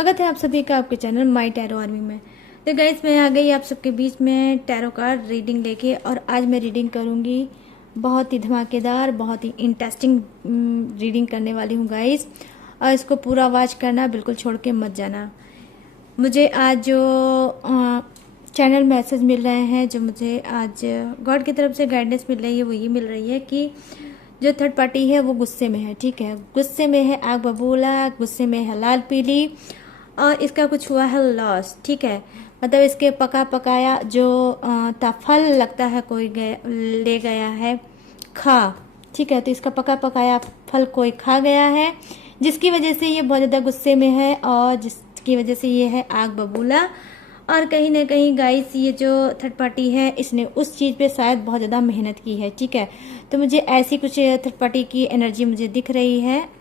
स्वागत है आप सभी का आपके चैनल माय टैरो आर्मी में। तो गाइस मैं आ गई आप सबके बीच में टैरो कार्ड रीडिंग लेके, और आज मैं रीडिंग करूंगी बहुत ही धमाकेदार, बहुत ही इंटरेस्टिंग रीडिंग करने वाली हूँ गाइस। और इसको पूरा वॉच करना, बिल्कुल छोड़ के मत जाना। मुझे आज जो चैनल मैसेज मिल रहे हैं, जो मुझे आज गॉड की तरफ से गाइडेंस मिल रही है, वो ये मिल रही है कि जो थर्ड पार्टी है वो गुस्से में है। ठीक है, गुस्से में है, आग बबूला, गुस्से में है, लाल पीली, और इसका कुछ हुआ है लॉस। ठीक है, मतलब इसके पका पकाया जो फल लगता है कोई ले गया है खा। ठीक है, तो इसका पका पकाया फल कोई खा गया है, जिसकी वजह से ये बहुत ज़्यादा गुस्से में है, और जिसकी वजह से ये है आग बबूला। और कहीं ना कहीं गाइस, ये जो थर्ड पार्टी है, इसने उस चीज़ पे शायद बहुत ज़्यादा मेहनत की है। ठीक है, तो मुझे ऐसी कुछ थर्ड पार्टी की एनर्जी मुझे दिख रही है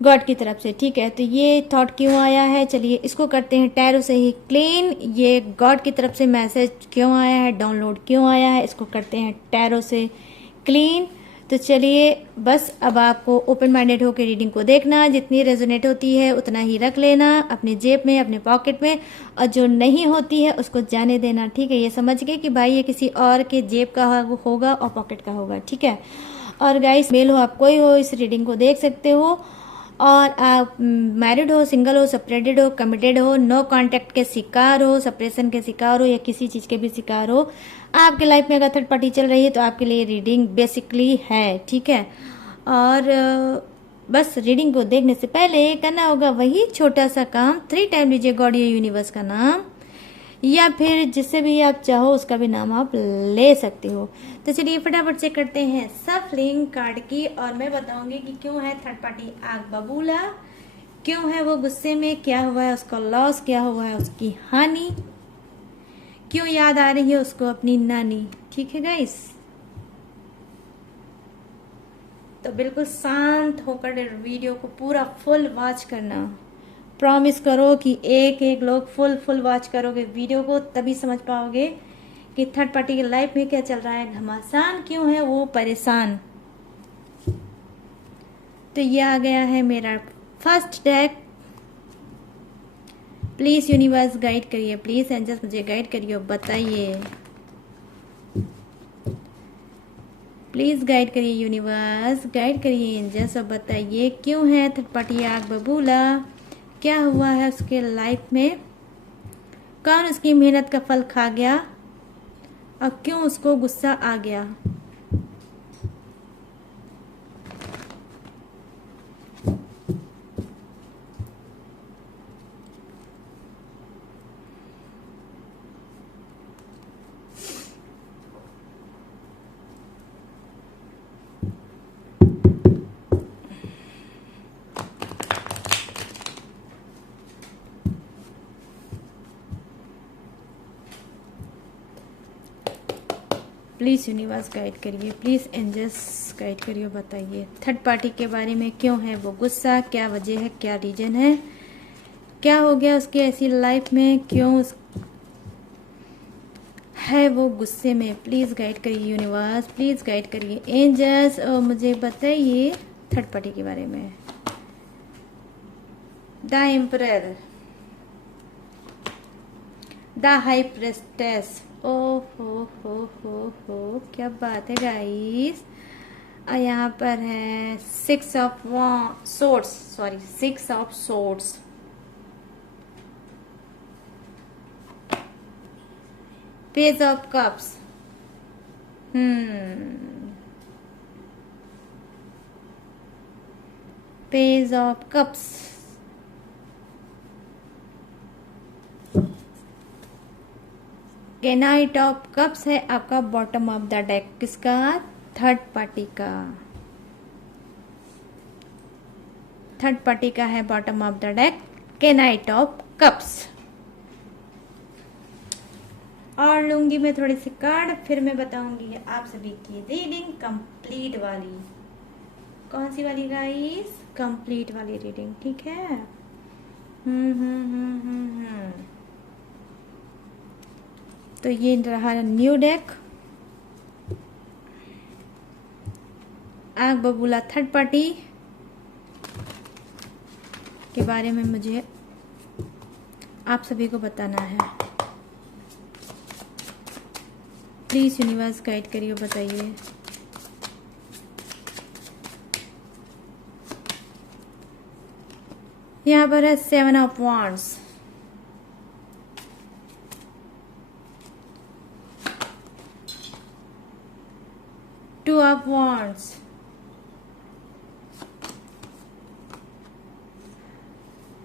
गॉड की तरफ से। ठीक है, तो ये थॉट क्यों आया है, चलिए इसको करते हैं टैरो से ही क्लीन। ये गॉड की तरफ से मैसेज क्यों आया है, डाउनलोड क्यों आया है, इसको करते हैं टैरो से क्लीन। तो चलिए, बस अब आपको ओपन माइंडेड होकर रीडिंग को देखना, जितनी रेजोनेट होती है उतना ही रख लेना अपनी जेब में, अपने पॉकेट में, और जो नहीं होती है उसको जाने देना। ठीक है, ये समझ गए कि भाई ये किसी और के जेब का होगा और पॉकेट का होगा। ठीक है, और गाइस मेल हो आप कोई हो, इस रीडिंग को देख सकते हो। और आप मैरिड हो, सिंगल हो, सेपरेटेड हो, कमिटेड हो, नो कांटेक्ट के शिकार हो, सेपरेशन के शिकार हो, या किसी चीज़ के भी शिकार हो, आपके लाइफ में अगर थर्ड पार्टी चल रही है तो आपके लिए रीडिंग बेसिकली है। ठीक है, और बस रीडिंग को देखने से पहले करना होगा वही छोटा सा काम, 3 टाइम लीजिए गॉड या यूनिवर्स का नाम, या फिर जिससे भी आप चाहो उसका भी नाम आप ले सकते हो। तो चलिए फटाफट से करते हैं सफलिंग कार्ड की, और मैं बताऊंगी कि क्यों है थर्ड पार्टी आग बबूला, क्यों है वो गुस्से में, क्या हुआ है उसका लॉस, क्या हुआ है उसकी हानि, क्यों याद आ रही है उसको अपनी नानी। ठीक है गाइस, तो बिल्कुल शांत होकर वीडियो को पूरा फुल वॉच करना। प्रॉमिस करो कि एक एक लोग फुल वॉच करोगे वीडियो को, तभी समझ पाओगे कि थर्ड पार्टी की लाइफ में क्या चल रहा है, घमासान क्यों है वो परेशान। तो ये आ गया है मेरा first deck. Please universe guide करिए, प्लीज एंजल्स मुझे गाइड करिए, बताइए, प्लीज गाइड करिए यूनिवर्स, गाइड करिए एंजल्स, और बताइए क्यों है थर्ड पार्टी आग बबूला, क्या हुआ है उसके लाइफ में, कौन उसकी मेहनत का फल खा गया, और क्यों उसको गुस्सा आ गया। प्लीज़ यूनिवर्स गाइड करिए, प्लीज़ एंजल्स गाइड करिए, बताइए थर्ड पार्टी के बारे में, क्यों है वो गुस्सा, क्या वजह है, क्या रीजन है, क्या हो गया उसकी ऐसी लाइफ में, क्यों है वो गुस्से में। प्लीज़ गाइड करिए यूनिवर्स, प्लीज़ गाइड करिए एंजल्स, और मुझे बताइए थर्ड पार्टी के बारे में। The emperor, the high priestess, ओ हो, क्या बात है गाइस। यहाँ पर है 6 of swords, page of cups, page of cups, knight of cups है आपका बॉटम ऑफ द डेक। किसका? थर्ड पार्टी का। थर्ड पार्टी का है बॉटम ऑफ द डेक के नाइट ऑफ कप्स। और लूंगी मैं थोड़ी सी कार्ड, फिर मैं बताऊंगी आप सभी की रीडिंग कंप्लीट वाली। कौन सी वाली गाइस? कंप्लीट वाली रीडिंग। ठीक है। तो ये रहा न्यू डेक, आग बबूला थर्ड पार्टी, के बारे में मुझे आप सभी को बताना है। प्लीज यूनिवर्स गाइड करिए, बताइए। यहाँ पर है 7 of wands, two of wands,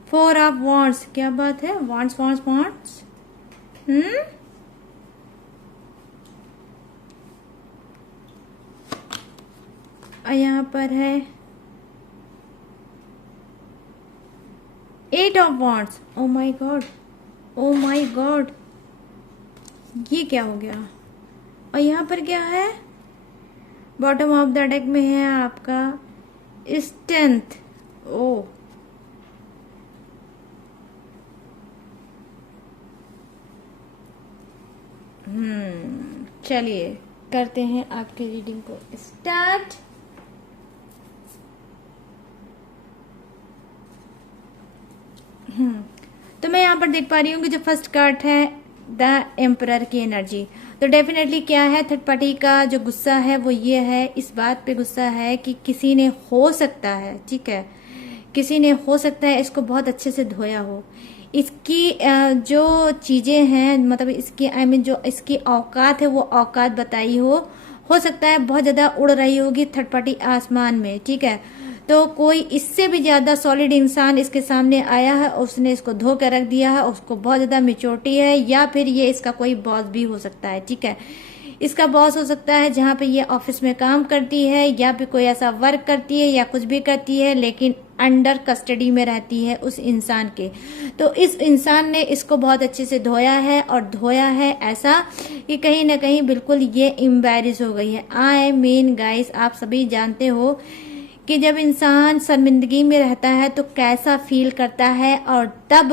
4 of wands. क्या बात है, वांड्स वांड्स वांड्स। यहाँ पर है 8 of wands. Oh my God, oh my God, ये क्या हो गया। और यहाँ पर क्या है, बॉटम ऑफ द डेक में है आपका स्ट्रेंथ। ओ चलिए करते हैं आपके रीडिंग को स्टार्ट। तो मैं यहाँ पर देख पा रही हूँ कि जो फर्स्ट कार्ड है द एम्परर की एनर्जी। तो डेफिनेटली क्या है, थर्ड पार्टी का जो गुस्सा है वो ये है, इस बात पे गुस्सा है कि किसी ने हो सकता है, ठीक है, किसी ने हो सकता है इसको बहुत अच्छे से धोया हो। इसकी जो चीजें हैं, मतलब इसकी आई मीन जो इसकी औकात है वो औकात बताई हो सकता है बहुत ज्यादा उड़ रही होगी थर्ड पार्टी आसमान में, ठीक है। तो कोई इससे भी ज्यादा सॉलिड इंसान इसके सामने आया है, उसने इसको धो कर रख दिया है, उसको बहुत ज्यादा मेच्योरिटी है, या फिर ये इसका कोई बॉस भी हो सकता है, ठीक है। इसका बॉस हो सकता है जहाँ पे ये ऑफिस में काम करती है, या फिर कोई ऐसा वर्क करती है या कुछ भी करती है, लेकिन अंडर कस्टडी में रहती है उस इंसान के। तो इस इंसान ने इसको बहुत अच्छे से धोया है, और धोया है ऐसा कि कहीं ना कहीं बिल्कुल ये एम्बैरेस हो गई है। आई मीन गाइस, आप सभी जानते हो कि जब इंसान शर्मिंदगी में रहता है तो कैसा फील करता है, और तब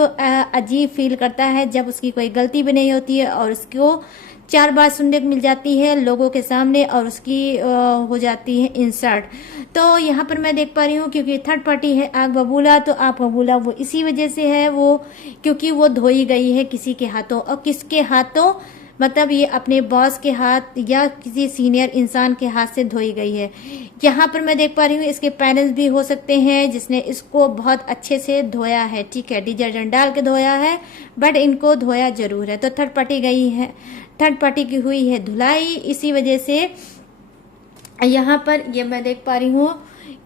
अजीब फील करता है जब उसकी कोई गलती भी नहीं होती है और उसको 4 बार सुनने को मिल जाती है लोगों के सामने, और उसकी हो जाती है इंसल्ट। तो यहाँ पर मैं देख पा रही हूँ क्योंकि थर्ड पार्टी है आग बबूला, तो आग बबूला वो इसी वजह से है, वो क्योंकि वो धोई गई है किसी के हाथों। और किसके हाथों, मतलब ये अपने बॉस के हाथ या किसी सीनियर इंसान के हाथ से धोई गई है। यहाँ पर मैं देख पा रही हूँ इसके पेरेंट्स भी हो सकते हैं जिसने इसको बहुत अच्छे से धोया है, ठीक है, डिटर्जेंट डाल के धोया है, बट इनको धोया जरूर है। तो थर्ड पार्टी गई है, थर्ड पार्टी की हुई है धुलाई, इसी वजह से यहाँ पर ये मैं देख पा रही हूँ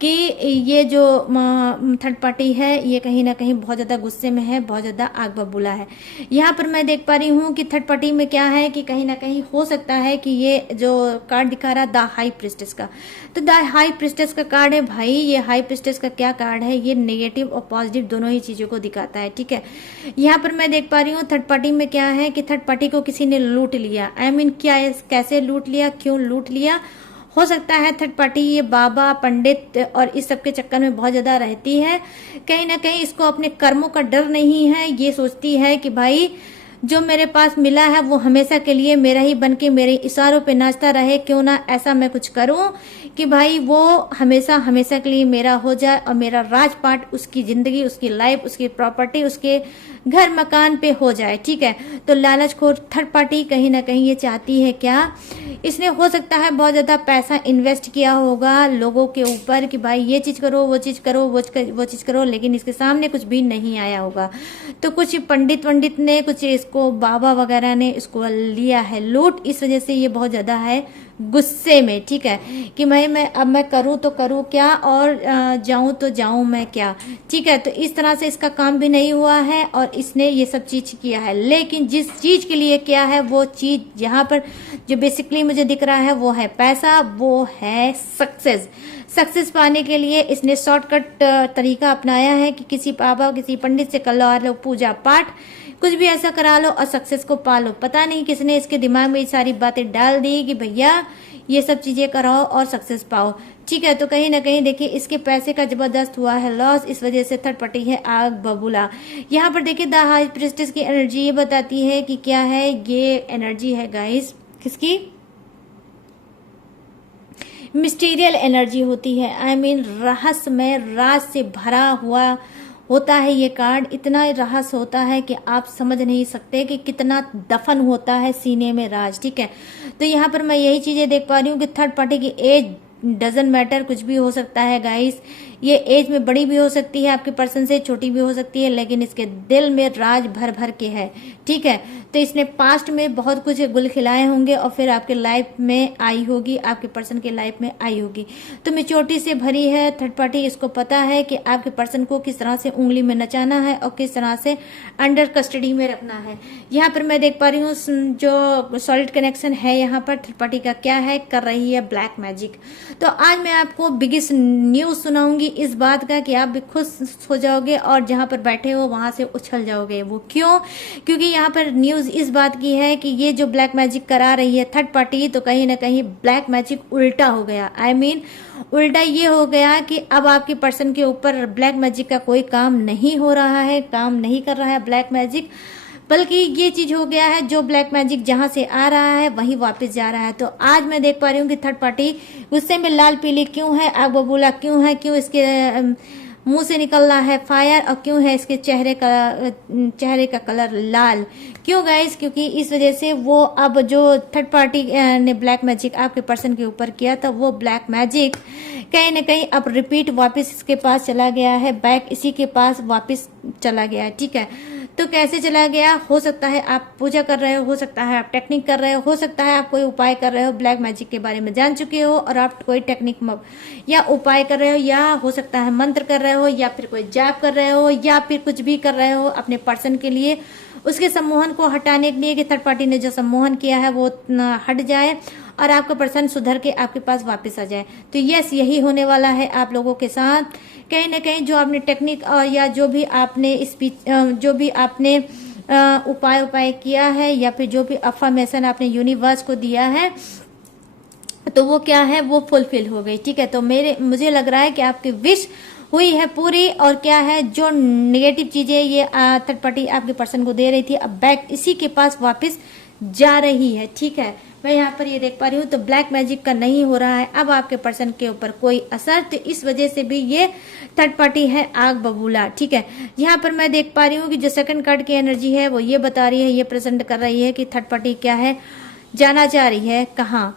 कि ये जो थर्ड पार्टी है ये कहीं ना कहीं बहुत ज्यादा गुस्से में है, बहुत ज्यादा आग बबूला है। यहाँ पर मैं देख पा रही हूँ कि थर्ड पार्टी में क्या है कि कहीं ना कहीं हो सकता है कि ये जो कार्ड दिखा रहा है द हाई प्रिस्टेस का, तो द हाई प्रिस्टेस का कार्ड है भाई। ये हाई प्रिस्टेस का क्या कार्ड है, ये नेगेटिव और पॉजिटिव दोनों ही चीजों को दिखाता है, ठीक है। यहाँ पर मैं देख पा रही हूँ थर्ड पार्टी में क्या है कि थर्ड पार्टी को किसी ने लूट लिया। आई मीन क्या है, कैसे लूट लिया, क्यों लूट लिया। हो सकता है थर्ड पार्टी ये बाबा पंडित और इस सब के चक्कर में बहुत ज्यादा रहती है। कहीं ना कहीं इसको अपने कर्मों का डर नहीं है, ये सोचती है कि भाई जो मेरे पास मिला है वो हमेशा के लिए मेरा ही बन के मेरे इशारों पे नाचता रहे, क्यों ना ऐसा मैं कुछ करूं कि भाई वो हमेशा हमेशा के लिए मेरा हो जाए, और मेरा राजपाट उसकी जिंदगी, उसकी लाइफ, उसकी प्रॉपर्टी, उसके घर मकान पे हो जाए, ठीक है। तो लालचखोर थर्ड पार्टी कहीं ना कहीं ये चाहती है क्या, इसने हो सकता है बहुत ज्यादा पैसा इन्वेस्ट किया होगा लोगों के ऊपर कि भाई ये चीज करो, वो चीज करो, वो चीज करो, लेकिन इसके सामने कुछ भी नहीं आया होगा। तो कुछ पंडित ने, कुछ इसको बाबा वगैरह ने इसको लिया है लूट, इस वजह से ये बहुत ज्यादा है गुस्से में, ठीक है, कि अब मैं करूं तो करूं क्या, और जाऊं तो जाऊं मैं क्या, ठीक है। तो इस तरह से इसका काम भी नहीं हुआ है और इसने ये सब चीज किया है, लेकिन जिस चीज के लिए क्या है वो चीज यहाँ पर जो बेसिकली मुझे दिख रहा है वो है पैसा, वो है सक्सेस। सक्सेस पाने के लिए इसने शॉर्टकट तरीका अपनाया है कि किसी बाबा, किसी पंडित से करवा लो पूजा पाठ, कुछ भी ऐसा करा लो और सक्सेस को पालो। पता नहीं किसने इसके दिमाग में ये सारी बातें डाल दी कि भैया ये सब चीजें कराओ और सक्सेस पाओ, ठीक है। तो कहीं ना कहीं देखिए इसके पैसे का जबरदस्त हुआ है लॉस, इस वजह से थर्ड पार्टी है आग बबूला। यहाँ पर देखिए द हाई प्रिस्टेस की एनर्जी ये बताती है कि क्या है, ये एनर्जी है गाइस किसकी, मिस्टीरियल एनर्जी होती है। आई मीन रहस्यमय, राज से भरा हुआ होता है ये कार्ड, इतना रहस्य होता है कि आप समझ नहीं सकते कि कितना दफन होता है सीने में राज। ठीक है, तो यहाँ पर मैं यही चीजें देख पा रही हूँ कि थर्ड पार्टी की एज डजंट मैटर, कुछ भी हो सकता है गाइस। ये एज में बड़ी भी हो सकती है आपके पर्सन से, छोटी भी हो सकती है, लेकिन इसके दिल में राज भर भर के है। ठीक है, तो इसने पास्ट में बहुत कुछ गुल खिलाए होंगे और फिर आपके लाइफ में आई होगी, आपके पर्सन के लाइफ में आई होगी। तो मेच्योरिटी से भरी है थर्ड पार्टी। इसको पता है कि आपके पर्सन को किस तरह से उंगली में नचाना है और किस तरह से अंडर कस्टडी में रखना है। यहाँ पर मैं देख पा रही हूँ जो सॉलिड कनेक्शन है यहाँ पर थर्ड पार्टी का क्या है, कर रही है ब्लैक मैजिक। तो आज मैं आपको बिगेस्ट न्यूज सुनाऊंगी इस बात का कि आप भी खुश हो जाओगे और जहां पर बैठे हो वहां से उछल जाओगे। वो क्यों? क्योंकि यहाँ पर न्यूज इस बात की है कि ये जो ब्लैक मैजिक करा रही है थर्ड पार्टी, तो कहीं ना कहीं ब्लैक मैजिक उल्टा हो गया। आई मीन उल्टा ये हो गया कि अब आपके पर्सन के ऊपर ब्लैक मैजिक का कोई काम नहीं हो रहा है, काम नहीं कर रहा है ब्लैक मैजिक, बल्कि ये चीज हो गया है जो ब्लैक मैजिक जहां से आ रहा है वहीं वापस जा रहा है। तो आज मैं देख पा रही हूँ कि थर्ड पार्टी गुस्से में लाल पीली क्यों है, आग बबूला क्यों है, क्यों इसके मुंह से निकल रहा है फायर, और क्यों है इसके चेहरे का कलर लाल। क्यों गाइस? क्योंकि इस वजह से वो अब जो थर्ड पार्टी ने ब्लैक मैजिक आपके पर्सन के ऊपर किया था, वो ब्लैक मैजिक कहीं ना कहीं अब रिपीट वापस इसके पास चला गया है, बैक इसी के पास वापस चला गया है। ठीक है, तो कैसे चला गया? हो सकता है आप पूजा कर रहे हो सकता है आप टेक्निक कर रहे हो सकता है आप कोई उपाय कर रहे हो, ब्लैक मैजिक के बारे में जान चुके हो और आप कोई टेक्निक या उपाय कर रहे हो, या हो सकता है मंत्र कर रहे हो, या फिर कोई जाप कर रहे हो, या फिर कुछ भी कर रहे हो अपने पर्सन के लिए, उसके सम्मोहन को हटाने के लिए कि थर्ड पार्टी ने जो सम्मोहन किया है वो हट जाए और आपका पर्सन सुधर के आपके पास वापस आ जाए। तो यस, यही होने वाला है आप लोगों के साथ। कहीं ना कहीं जो आपने टेक्निक और या जो भी आपने उपाय किया है, या फिर जो भी अफर्मेशन आपने यूनिवर्स को दिया है, तो वो क्या है, वो फुलफिल हो गई। ठीक है, तो मुझे लग रहा है कि आपकी विश हुई है पूरी। और क्या है, जो नेगेटिव चीजें ये थर्ड पार्टी आपके पर्सन को दे रही थी, अब बैक इसी के पास वापस जा रही है। ठीक है, मैं यहाँ पर ये देख पा रही हूँ, तो ब्लैक मैजिक का नहीं हो रहा है अब आपके पर्सन के ऊपर कोई असर, तो इस वजह से भी ये थर्ड पार्टी है आग बबूला। ठीक है, यहाँ पर मैं देख पा रही हूँ कि जो सेकंड कार्ड की एनर्जी है वो ये बता रही है, ये प्रेजेंट कर रही है कि थर्ड पार्टी क्या है, जाना चाह रही है कहाँ।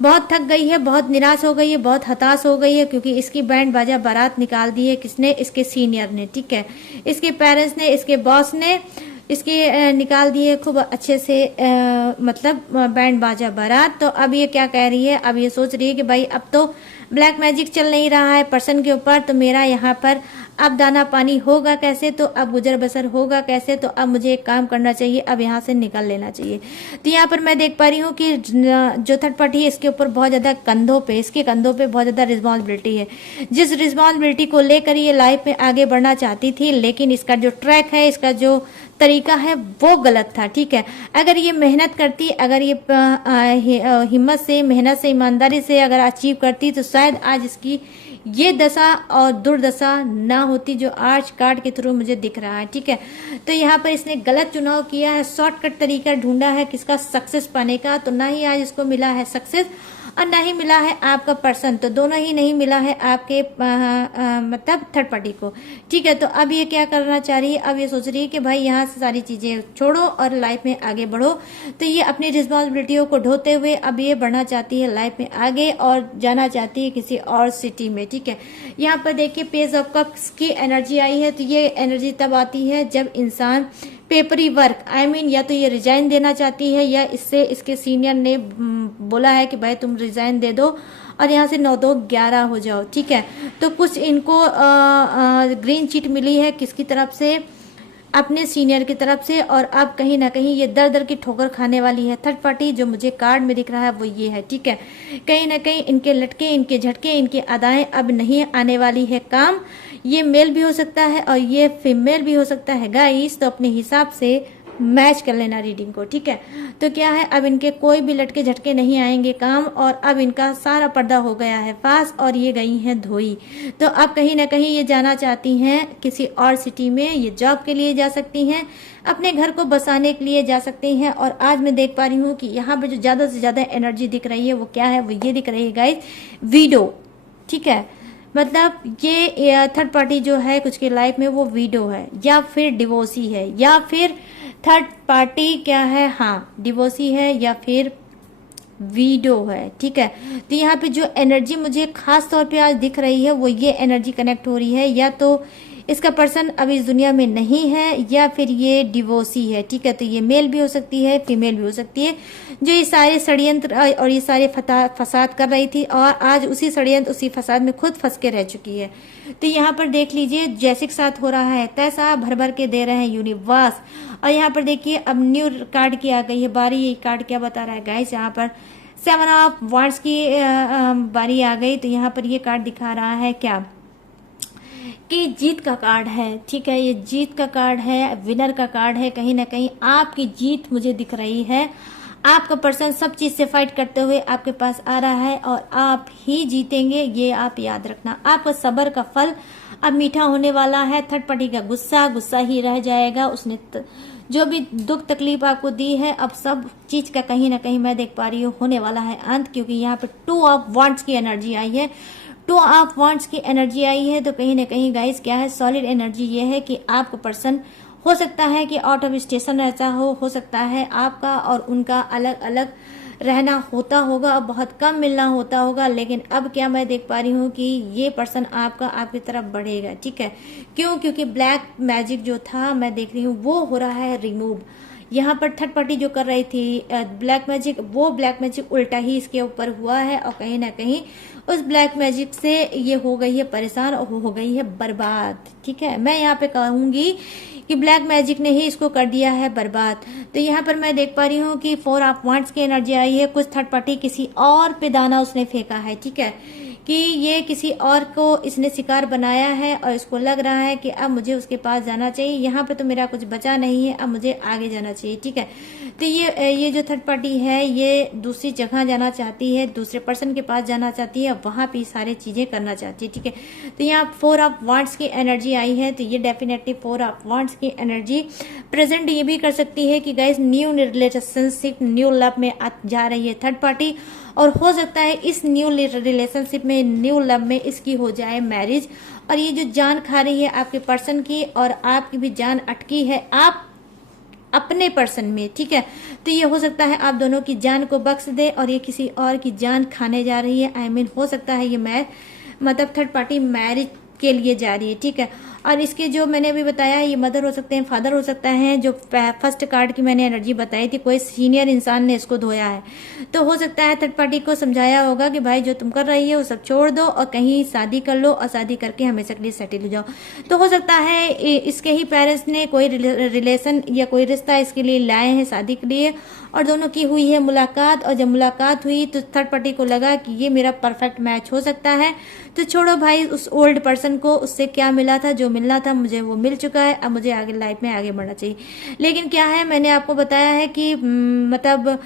बहुत थक गई है, बहुत निराश हो गई है, बहुत हताश हो गई है, क्योंकि इसकी बैंड बाजा बारात निकाल दी है किसने, इसके सीनियर ने। ठीक है, इसके पेरेंट्स ने, इसके बॉस ने इसके निकाल दिए खूब अच्छे से मतलब बैंड बाजा बारात। तो अब ये क्या कह रही है, अब ये सोच रही है कि भाई अब तो ब्लैक मैजिक चल नहीं रहा है पर्सन के ऊपर, तो मेरा यहाँ पर अब दाना पानी होगा कैसे, तो अब गुजर बसर होगा कैसे, तो अब मुझे एक काम करना चाहिए, अब यहाँ से निकल लेना चाहिए। तो यहाँ पर मैं देख पा रही हूँ कि जो थर्ड पार्टी है इसके ऊपर बहुत ज्यादा इसके कंधों पे बहुत ज्यादा रिस्पॉन्सिबिलिटी है, जिस रिस्पॉन्सिबिलिटी को लेकर ये लाइफ में आगे बढ़ना चाहती थी, लेकिन इसका जो ट्रैक है, इसका जो तरीका है वो गलत था। ठीक है, अगर ये मेहनत करती, अगर ये हिम्मत से, मेहनत से, ईमानदारी से अगर अचीव करती, तो शायद आज इसकी ये दशा और दुर्दशा ना होती जो आज कार्ड के थ्रू मुझे दिख रहा है। ठीक है, तो यहाँ पर इसने गलत चुनाव किया है, शॉर्टकट तरीका ढूंढा है किसका, सक्सेस पाने का। तो ना ही आज इसको मिला है सक्सेस और ना ही मिला है आपका पर्सन, तो दोनों ही नहीं मिला है आपके मतलब थर्ड पार्टी को। ठीक है, तो अब ये क्या करना चाह रही है, अब ये सोच रही है कि भाई यहाँ से सारी चीजें छोड़ो और लाइफ में आगे बढ़ो। तो ये अपनी रिस्पॉन्सिबिलिटियों को ढोते हुए अब ये बढ़ना चाहती है लाइफ में आगे और जाना चाहती है किसी और सिटी में। ठीक है, यहाँ पर देखिए पेज ऑफ कप्स की एनर्जी आई है, तो ये एनर्जी तब आती है जब इंसान पेपरी वर्क या तो ये रिजाइन देना चाहती है, या इससे इसके सीनियर ने बोला है कि भाई तुम रिजाइन दे दो और यहाँ से 9-2-11 हो जाओ। ठीक है, तो कुछ इनको ग्रीन चिट मिली है किसकी तरफ से, अपने सीनियर की तरफ से, और अब कहीं ना कहीं ये दर दर की ठोकर खाने वाली है थर्ड पार्टी। जो मुझे कार्ड में दिख रहा है वो ये है। ठीक है, कहीं ना कहीं इनके लटके, इनके झटके, इनकी अदाएं अब नहीं आने वाली है काम। ये मेल भी हो सकता है और ये फीमेल भी हो सकता है गाइस, तो अपने हिसाब से मैच कर लेना रीडिंग को। ठीक है, तो क्या है, अब इनके कोई भी लटके झटके नहीं आएंगे काम, और अब इनका सारा पर्दा हो गया है फास, और ये गई हैं धोई। तो अब कहीं ना कहीं ये जाना चाहती हैं किसी और सिटी में, ये जॉब के लिए जा सकती हैं, अपने घर को बसाने के लिए जा सकती हैं। और आज मैं देख पा रही हूँ कि यहाँ पे जो ज्यादा से ज्यादा एनर्जी दिख रही है वो क्या है, वो ये दिख रही है गाइस, वीडो। ठीक है, मतलब ये थर्ड पार्टी जो है कुछ की लाइफ में वो विडो है या फिर डिवोर्सी है या फिर थर्ड पार्टी क्या है, हाँ डिवोर्सी है या फिर वीडो है। ठीक है, तो यहाँ पे जो एनर्जी मुझे खास तौर पे आज दिख रही है वो ये एनर्जी कनेक्ट हो रही है, या तो इसका पर्सन अभी इस दुनिया में नहीं है या फिर ये डिवोर्सी है। ठीक है, तो ये मेल भी हो सकती है, फीमेल भी हो सकती है, जो ये सारे षड्यंत्र और ये सारे फसाद कर रही थी और आज उसी षड्यंत्र उसी फसाद में खुद फंस के रह चुकी है। तो यहाँ पर देख लीजिए जैसे के साथ हो रहा है तैसा भर भर के दे रहे हैं यूनिवर्स। और यहाँ पर देखिए अब न्यू कार्ड की आ गई है बारी। ये कार्ड क्या बता रहा है गाइस, यहाँ पर 7 ऑफ वांड्स की बारी आ गई। तो यहाँ पर ये कार्ड दिखा रहा है क्या कि जीत का कार्ड है। ठीक है, ये जीत का कार्ड है, विनर का कार्ड है। कहीं ना कहीं आपकी जीत मुझे दिख रही है। आपका पर्सन सब चीज से फाइट करते हुए आपके पास आ रहा है और आप ही जीतेंगे, ये आप याद रखना। आपका सब्र का फल अब मीठा होने वाला है। थर्ड पार्टी का गुस्सा गुस्सा ही रह जाएगा। उसने जो भी दुख तकलीफ आपको दी है अब सब चीज का कहीं ना कहीं मैं देख पा रही हूँ होने वाला है अंत, क्योंकि यहाँ पे 2 ऑफ वांड्स की एनर्जी आई है। 2 ऑफ वांड्स की एनर्जी आई है तो कहीं ना कहीं गाइस क्या है, सॉलिड एनर्जी ये है कि आपका पर्सन हो सकता है कि आउट ऑफ स्टेशन रहता हो सकता है आपका और उनका अलग अलग रहना होता होगा और बहुत कम मिलना होता होगा। लेकिन अब क्या मैं देख पा रही हूँ कि ये पर्सन आपका आपकी तरफ बढ़ेगा। ठीक है, क्यों? क्योंकि ब्लैक मैजिक जो था मैं देख रही हूँ वो हो रहा है रिमूव। यहाँ पर थर्ड पार्टी जो कर रही थी ब्लैक मैजिक, वो ब्लैक मैजिक उल्टा ही इसके ऊपर हुआ है और कहीं ना कहीं उस ब्लैक मैजिक से ये हो गई है परेशान और हो गई है बर्बाद। ठीक है, मैं यहाँ पे कहूंगी कि ब्लैक मैजिक ने ही इसको कर दिया है बर्बाद। तो यहाँ पर मैं देख पा रही हूँ कि 4 ऑफ वांड्स की एनर्जी आई है। कुछ थर्ड पार्टी किसी और पे दाना उसने फेंका है। ठीक है, कि ये किसी और को इसने शिकार बनाया है और इसको लग रहा है कि अब मुझे उसके पास जाना चाहिए, यहाँ पे तो मेरा कुछ बचा नहीं है, अब मुझे आगे जाना चाहिए। ठीक है, तो ये जो थर्ड पार्टी है ये दूसरी जगह जाना चाहती है, दूसरे पर्सन के पास जाना चाहती है, वहां पे सारी चीजें करना चाहती है। ठीक है, तो यहाँ 4 ऑफ वांड्स की एनर्जी आई है। तो ये डेफिनेटली 4 ऑफ वांड्स की एनर्जी प्रेजेंट ये भी कर सकती है कि guys new relationship new love में जा रही है थर्ड पार्टी, और हो सकता है इस न्यू रिलेशनशिप में न्यू लव में इसकी हो जाए मैरिज। और ये जो जान खा रही है आपके पर्सन की और आपकी भी जान अटकी है आप अपने पर्सन में। ठीक है, तो ये हो सकता है आप दोनों की जान को बख्श दे और ये किसी और की जान खाने जा रही है। आई मीन हो सकता है ये मतलब थर्ड पार्टी मैरिज के लिए जा रही है। ठीक है, और इसके जो मैंने अभी बताया है ये मदर हो सकते हैं, फादर हो सकता है। जो फर्स्ट कार्ड की मैंने एनर्जी बताई थी कोई सीनियर इंसान ने इसको धोया है, तो हो सकता है थर्ड पार्टी को समझाया होगा कि भाई जो तुम कर रही है वो सब छोड़ दो और कहीं शादी कर लो और शादी करके हमेशा के लिए सेटल हो जाओ। तो हो सकता है इसके ही पेरेंट्स ने कोई रिलेशन या कोई रिश्ता इसके लिए लाए हैं शादी के लिए और दोनों की हुई है मुलाकात। और जब मुलाकात हुई तो थर्ड पार्टी को लगा कि ये मेरा परफेक्ट मैच हो सकता है, तो छोड़ो भाई उस ओल्ड पर्सन को, उससे क्या मिला था, जो मिलना था मुझे वो मिल चुका है, अब मुझे आगे लाइफ में आगे बढ़ना चाहिए। लेकिन क्या है मैंने आपको बताया है कि मतलब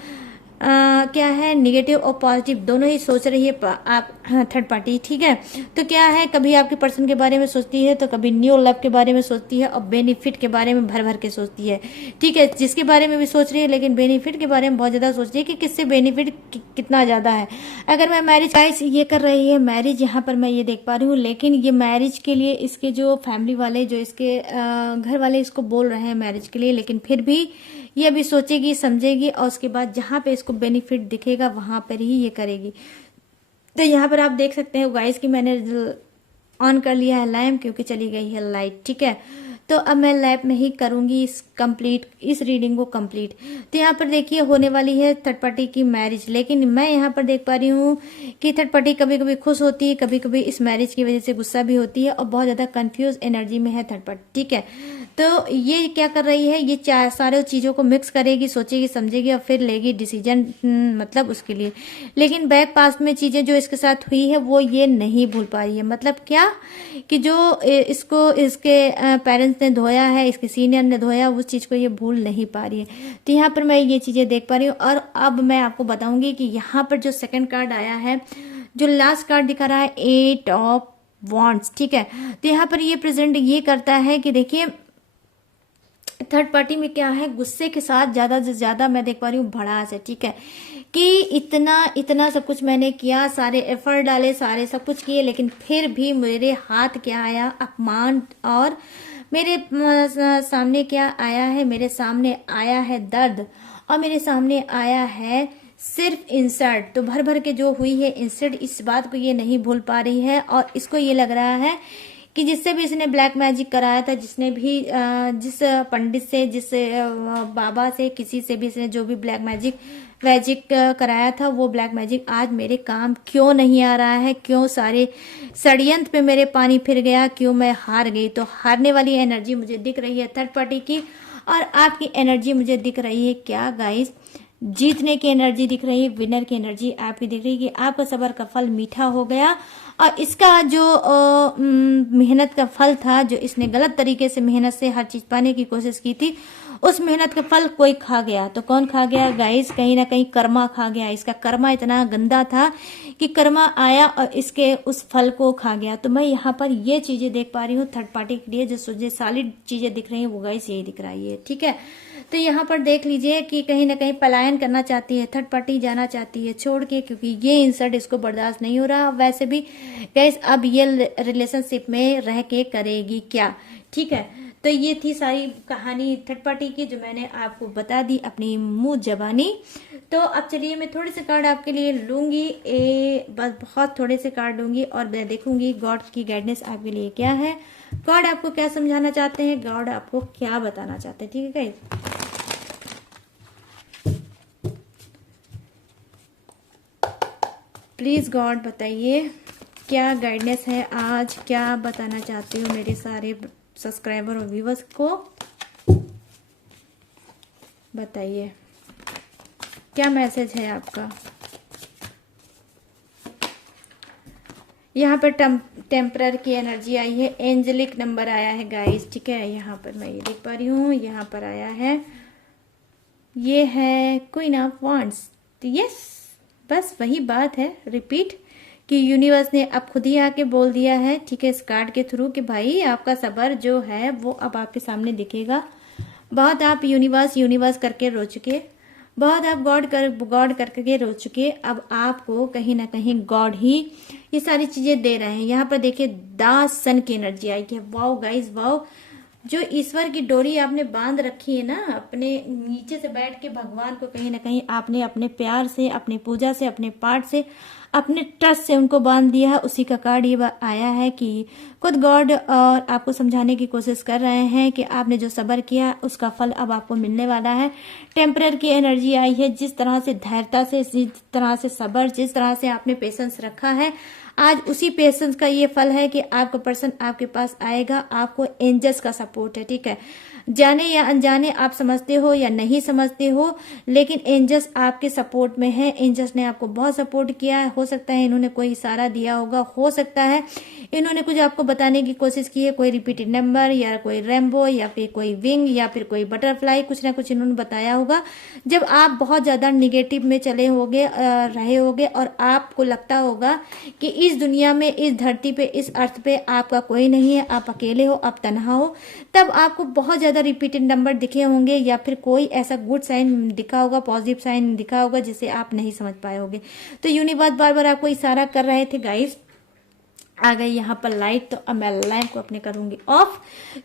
क्या है निगेटिव और पॉजिटिव दोनों ही सोच रही है आप थर्ड पार्टी। ठीक है, तो क्या है कभी आपके पर्सन के बारे में सोचती है तो कभी न्यू लव के बारे में सोचती है और बेनिफिट के बारे में भर भर के सोचती है। ठीक है, जिसके बारे में भी सोच रही है लेकिन बेनिफिट के बारे में बहुत ज्यादा सोच रही है कि किससे बेनिफिट कितना ज्यादा है। अगर मैं मैरिज गाइस ये कर रही है मैरिज, यहाँ पर मैं ये देख पा रही हूँ, लेकिन ये मैरिज के लिए इसके जो फैमिली वाले जो इसके घर वाले इसको बोल रहे हैं मैरिज के लिए, लेकिन फिर भी ये अभी सोचेगी समझेगी और उसके बाद जहां पे इसको बेनिफिट दिखेगा वहां पर ही ये करेगी। तो यहाँ पर आप देख सकते हैं गाइस कि मैंने ऑन कर लिया है लैम्प क्योंकि चली गई है लाइट। ठीक है, तो अब मैं लैब में ही करूंगी इस रीडिंग को कंप्लीट। तो यहाँ पर देखिए होने वाली है थर्ड पार्टी की मैरिज, लेकिन मैं यहाँ पर देख पा रही हूँ कि थर्ड पार्टी कभी कभी खुश होती है, कभी कभी इस मैरिज की वजह से गुस्सा भी होती है और बहुत ज्यादा कंफ्यूज एनर्जी में है थर्ड पार्टी। ठीक है, तो ये क्या कर रही है, ये सारे चीजों को मिक्स करेगी, सोचेगी समझेगी और फिर लेगी डिसीजन मतलब उसके लिए। लेकिन बैक पास्ट में चीजें जो इसके साथ हुई है वो ये नहीं भूल पा रही है। मतलब क्या कि जो इसको इसके पेरेंट्स ने धोया है, इसके सीनियर ने धोया, उस चीज को ये भूल नहीं पा रही है। तो यहाँ पर मैं ये चीजें देख पा रही हूँ। और अब मैं आपको बताऊंगी कि यहाँ पर जो सेकंड कार्ड आया है, जो लास्ट कार्ड दिखा रहा है 8 ऑफ वॉन्ड्स। ठीक है, तो यहाँ पर ये प्रेजेंट ये करता है कि देखिए थर्ड पार्टी में क्या है, गुस्से के साथ ज्यादा से ज्यादा मैं देख पा रही हूँ भड़ास है, ठीक है, कि इतना इतना सब कुछ मैंने किया, सारे एफर्ट डाले, सारे सब कुछ किए, लेकिन फिर भी मेरे हाथ क्या आया, अपमान, और मेरे सामने क्या आया है, मेरे सामने आया है दर्द, और मेरे सामने आया है सिर्फ इंसल्ट। तो भर भर के जो हुई है इंसल्ट, इस बात को ये नहीं भूल पा रही है, और इसको ये लग रहा है कि जिससे भी इसने ब्लैक मैजिक कराया था, जिसने भी जिस पंडित से, जिस बाबा से, किसी से भी इसने जो भी ब्लैक मैजिक कराया था, वो ब्लैक मैजिक आज मेरे काम क्यों नहीं आ रहा है, क्यों सारे षड्यंत्र पे मेरे पानी फिर गया, क्यों मैं हार गई। तो हारने वाली एनर्जी मुझे दिख रही है थर्ड पार्टी की, और आपकी एनर्जी मुझे दिख रही है क्या गाइस, जीतने की एनर्जी दिख रही है, विनर की एनर्जी आपकी दिख रही है कि आपका सब्र का फल मीठा हो गया, और इसका जो मेहनत का फल था, जो इसने गलत तरीके से मेहनत से हर चीज पाने की कोशिश की थी, उस मेहनत का फल कोई खा गया। तो कौन खा गया गाइस, कहीं ना कहीं कर्मा खा गया। इसका कर्मा इतना गंदा था कि कर्मा आया और इसके उस फल को खा गया। तो मैं यहाँ पर ये चीजें देख पा रही हूँ थर्ड पार्टी के लिए, जो मुझे सॉलिड चीजें दिख रही हैं वो गाइस यही दिख रही है, ठीक है। तो यहाँ पर देख लीजिए कि कहीं ना कहीं पलायन करना चाहती है थर्ड पार्टी, जाना चाहती है छोड़ के, क्योंकि ये इंसल्ट इसको बर्दाश्त नहीं हो रहा। वैसे भी गाइस अब ये रिलेशनशिप में रह के करेगी क्या, ठीक है। तो ये थी सारी कहानी थर्ड पार्टी की, जो मैंने आपको बता दी अपनी मुंह जबानी। तो अब चलिए मैं थोड़े से कार्ड आपके लिए लूंगी, बस बहुत थोड़े से कार्ड लूंगी, और मैं देखूंगी गॉड की गाइडेंस आपके लिए क्या है, गॉड आपको क्या समझाना चाहते हैं, गॉड आपको क्या बताना चाहते हैं, ठीक है गाइस। प्लीज गॉड बताइए क्या गाइडेंस है आज, क्या बताना चाहते हो मेरे सारे सब्सक्राइबर और व्यूवर्स को, बताइए क्या मैसेज है आपका। यहाँ पर टेम्परर की एनर्जी आई है, एंजेलिक नंबर आया है गाइस, ठीक है। यहाँ पर मैं ये देख पा रही हूँ, यहाँ पर आया है, ये है क्वीन ऑफ वांड्स। यस, बस वही बात है, रिपीट, कि यूनिवर्स ने अब खुद ही आके बोल दिया है, ठीक है, इस कार्ड के थ्रू, कि भाई आपका सब्र जो है वो अब आपके सामने दिखेगा। बहुत आप यूनिवर्स करके रो चुके, बहुत आप गॉड करके रो चुके, अब आपको कहीं ना कहीं गॉड ही ये सारी चीजें दे रहे हैं। यहाँ पर देखिए द सन की एनर्जी आई है, वाओ गाइस वाओ, जो ईश्वर की डोरी आपने बांध रखी है ना, अपने नीचे से बैठ के भगवान को कहीं ना कहीं आपने अपने प्यार से, अपनी पूजा से, अपने पाठ से, अपने ट्रस्ट से उनको बांध दिया है, उसी का कार्ड ये आया है कि खुद गॉड और आपको समझाने की कोशिश कर रहे हैं कि आपने जो सब्र किया उसका फल अब आपको मिलने वाला है। टेम्परर की एनर्जी आई है, जिस तरह से धैर्यता से, जिस तरह से सब्र, जिस तरह से आपने पेशेंस रखा है, आज उसी पेशेंस का ये फल है कि आपका पर्सन आपके पास आएगा, आपको एंजल्स का सपोर्ट है, ठीक है। जाने या अनजाने आप समझते हो या नहीं समझते हो, लेकिन एंजल्स आपके सपोर्ट में है। एंजल्स ने आपको बहुत सपोर्ट किया है, हो सकता है इन्होंने कोई इशारा दिया होगा, हो सकता है इन्होंने कुछ आपको बताने की कोशिश की है, कोई रिपीटेड नंबर या कोई रेम्बो या फिर कोई विंग या फिर कोई बटरफ्लाई, कुछ ना कुछ इन्होंने बताया होगा। जब आप बहुत ज्यादा निगेटिव में चले होगे, रहे होगे, और आपको लगता होगा कि इस दुनिया में, इस धरती पे, इस अर्थ पे आपका कोई नहीं है, आप अकेले हो, आप तन्हा हो, तब आपको बहुत ज्यादा रिपीटेड नंबर दिखे होंगे, या फिर कोई ऐसा गुड साइन दिखा होगा, पॉजिटिव साइन दिखा होगा, जिसे आप नहीं समझ पाए होंगे। तो यूनिवर्स बार बार आपको इशारा कर रहे थे गाइस। आ गई यहाँ पर लाइट, तो अब मैं लैंप को अपने करूंगी ऑफ,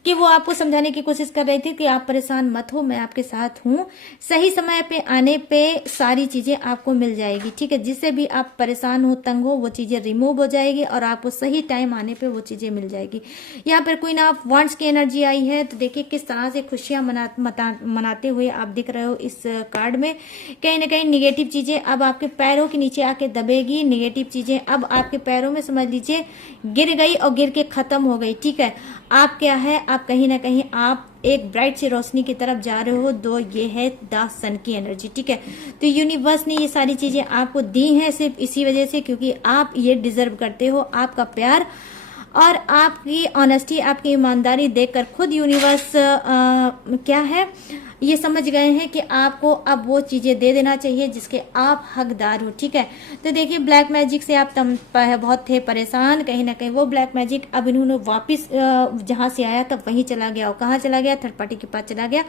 कि वो आपको समझाने की कोशिश कर रही थी कि आप परेशान मत हो, मैं आपके साथ हूँ, सही समय पे आने पे सारी चीजें आपको मिल जाएगी, ठीक है। जिससे भी आप परेशान हो, तंग हो, वो चीजें रिमूव हो जाएगी और आपको सही टाइम आने पे वो चीजें मिल जाएगी। यहाँ पर क्वीन ऑफ वांड्स की एनर्जी आई है, तो देखिए किस तरह से खुशियां मनाते हुए आप दिख रहे हो इस कार्ड में। कहीं ना कहीं निगेटिव चीजें अब आपके पैरों के नीचे आके दबेगी, निगेटिव चीजें अब आपके पैरों में समझ लीजिए गिर गई और गिर के खत्म हो गई, ठीक है। आप क्या है, आप कहीं ना कहीं आप एक ब्राइट सी रोशनी की तरफ जा रहे हो, दो ये है द सन की एनर्जी, ठीक है। तो यूनिवर्स ने ये सारी चीजें आपको दी हैं सिर्फ इसी वजह से, क्योंकि आप ये डिजर्व करते हो, आपका प्यार, और आपकी ऑनेस्टी, आपकी ईमानदारी देखकर खुद यूनिवर्स क्या है ये समझ गए हैं कि आपको अब वो चीजें दे देना चाहिए जिसके आप हकदार हो। ठीक है, तो देखिए ब्लैक मैजिक से आप बहुत थे परेशान, कहीं ना कहीं वो ब्लैक मैजिक अब इन्होंने वापस जहां से आया तब वहीं चला गया, और कहाँ चला गया, थर्ड पार्टी के पास चला गया,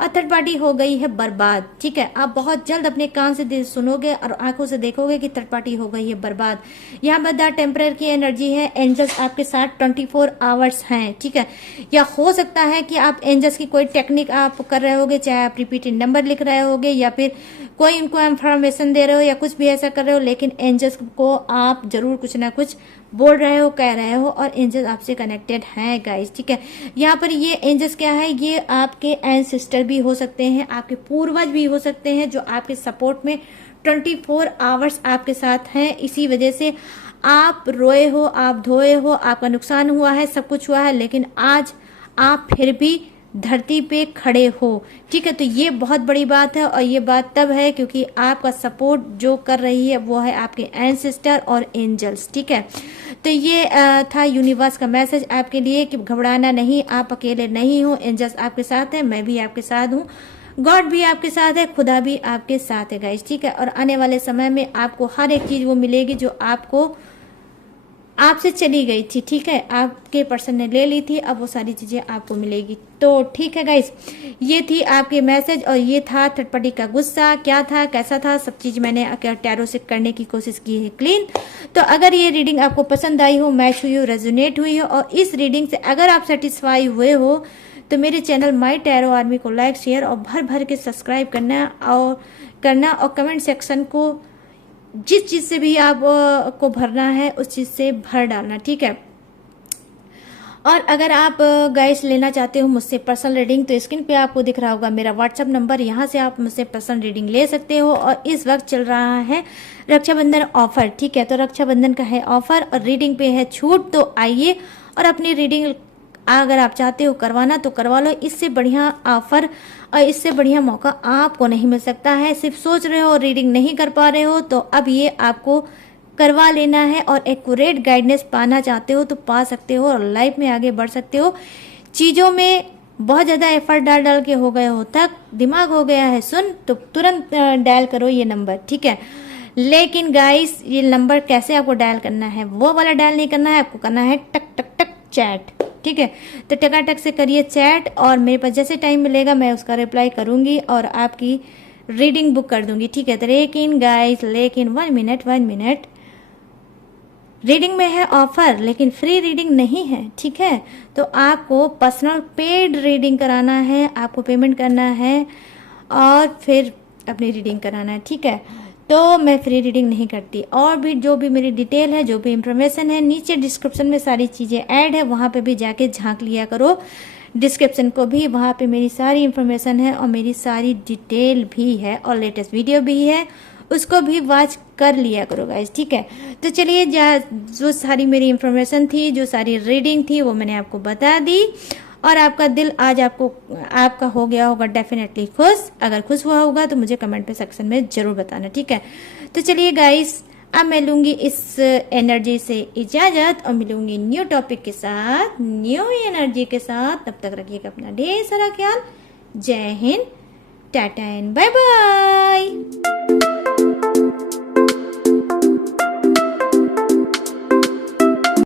और थर्ड पार्टी हो गई है बर्बाद। ठीक है, आप बहुत जल्द अपने कान से सुनोगे और आंखों से देखोगे कि थर्ड पार्टी हो गई है बर्बाद। यहाँ पर द टेम्परर की एनर्जी है, एंजल्स आपके साथ 24 आवर्स हैं। ठीक है, या हो सकता है कि आप एंजल्स की कोई टेक्निक आप कर रहे होगे, चाहे आप रिपीटेड नंबर लिख रहे होगे या फिर कोई उनको इंफॉर्मेशन दे रहे हो या कुछ भी ऐसा कर रहे हो, लेकिन एंजल्स को आप जरूर कुछ ना कुछ बोल रहे हो, कह रहे हो, और एंजल्स आपसे कनेक्टेड हैं गाइस। ठीक है, यहाँ पर ये एंजल्स क्या है, ये आपके एंसेस्टर भी हो सकते हैं, आपके पूर्वज भी हो सकते हैं जो आपके सपोर्ट में 24 आवर्स आपके साथ हैं। इसी वजह से आप रोए हो, आप धोए हो, आपका नुकसान हुआ है, सब कुछ हुआ है, लेकिन आज आप फिर भी धरती पे खड़े हो। ठीक है, तो ये बहुत बड़ी बात है, और ये बात तब है क्योंकि आपका सपोर्ट जो कर रही है वो है आपके एंसेस्टर और एंजल्स। ठीक है, तो ये था यूनिवर्स का मैसेज आपके लिए कि घबराना नहीं, आप अकेले नहीं हो, एंजल्स आपके साथ है, मैं भी आपके साथ हूँ, गॉड भी आपके साथ है, खुदा भी आपके साथ है गाइस। ठीक है, और आने वाले समय में आपको हर एक चीज वो मिलेगी जो आपसे चली गई थी। ठीक है, आपके पर्सन ने ले ली थी, अब वो सारी चीजें आपको मिलेगी। तो ठीक है गाइस, ये थी आपके मैसेज, और ये था थर्ड पार्टी का गुस्सा, क्या था, कैसा था, सब चीज मैंने टैरो से करने की कोशिश की है क्लीन। तो अगर ये रीडिंग आपको पसंद आई हो, मैच हुई हो, रेजोनेट हुई हो, और इस रीडिंग से अगर आप सेटिस्फाई हुए हो, तो मेरे चैनल माई टैरो आर्मी को लाइक, शेयर और भर भर के सब्सक्राइब करना और कमेंट सेक्शन को जिस चीज से भी आप को भरना है उस चीज से भर डालना। ठीक है, और अगर आप गाइस लेना चाहते हो मुझसे पर्सनल रीडिंग, तो स्क्रीन पे आपको दिख रहा होगा मेरा व्हाट्सएप नंबर, यहाँ से आप मुझसे पर्सनल रीडिंग ले सकते हो। और इस वक्त चल रहा है रक्षाबंधन ऑफर। ठीक है, तो रक्षाबंधन का है ऑफर और रीडिंग पे है छूट, तो आइए और अपनी रीडिंग अगर आप चाहते हो करवाना तो करवा लो। इससे बढ़िया ऑफर और इससे बढ़िया मौका आपको नहीं मिल सकता है। सिर्फ सोच रहे हो और रीडिंग नहीं कर पा रहे हो, तो अब ये आपको करवा लेना है, और एक्यूरेट गाइडेंस पाना चाहते हो तो पा सकते हो और लाइफ में आगे बढ़ सकते हो। चीजों में बहुत ज्यादा एफर्ट डाल के हो गए हो थक, दिमाग हो गया है सुन, तो तुरंत डायल करो ये नंबर। ठीक है, लेकिन गाइस ये नंबर कैसे आपको डायल करना है, वो वाला डायल नहीं करना है, आपको करना है टक टक टक चैट। ठीक है, तो टकाटक से करिए चैट, और मेरे पास जैसे टाइम मिलेगा मैं उसका रिप्लाई करूंगी और आपकी रीडिंग बुक कर दूंगी। ठीक है, तो लेकिन गाइस, लेकिन 1 मिनट, रीडिंग में है ऑफर लेकिन फ्री रीडिंग नहीं है। ठीक है, तो आपको पर्सनल पेड रीडिंग कराना है, आपको पेमेंट करना है और फिर अपनी रीडिंग कराना है। ठीक है, तो मैं फ्री रीडिंग नहीं करती, और भी जो भी मेरी डिटेल है, जो भी इंफॉर्मेशन है, नीचे डिस्क्रिप्शन में सारी चीज़ें ऐड है, वहाँ पे भी जाके झांक लिया करो डिस्क्रिप्शन को भी, वहाँ पे मेरी सारी इंफॉर्मेशन है और मेरी सारी डिटेल भी है और लेटेस्ट वीडियो भी है, उसको भी वॉच कर लिया करो गाइस। ठीक है, तो चलिए जो सारी मेरी इंफॉर्मेशन थी, जो सारी रीडिंग थी, वो मैंने आपको बता दी, और आपका दिल आज आपका हो गया होगा डेफिनेटली खुश। अगर खुश हुआ होगा तो मुझे कमेंट पे सेक्शन में जरूर बताना। ठीक है, तो चलिए गाइस, अब मैं लूंगी इस एनर्जी से इजाजत और मिलूंगी न्यू टॉपिक के साथ, न्यू एनर्जी के साथ। तब तक रखिएगा अपना ढेर सारा ख्याल। जय हिंद, टाटा एंड बाय बाय।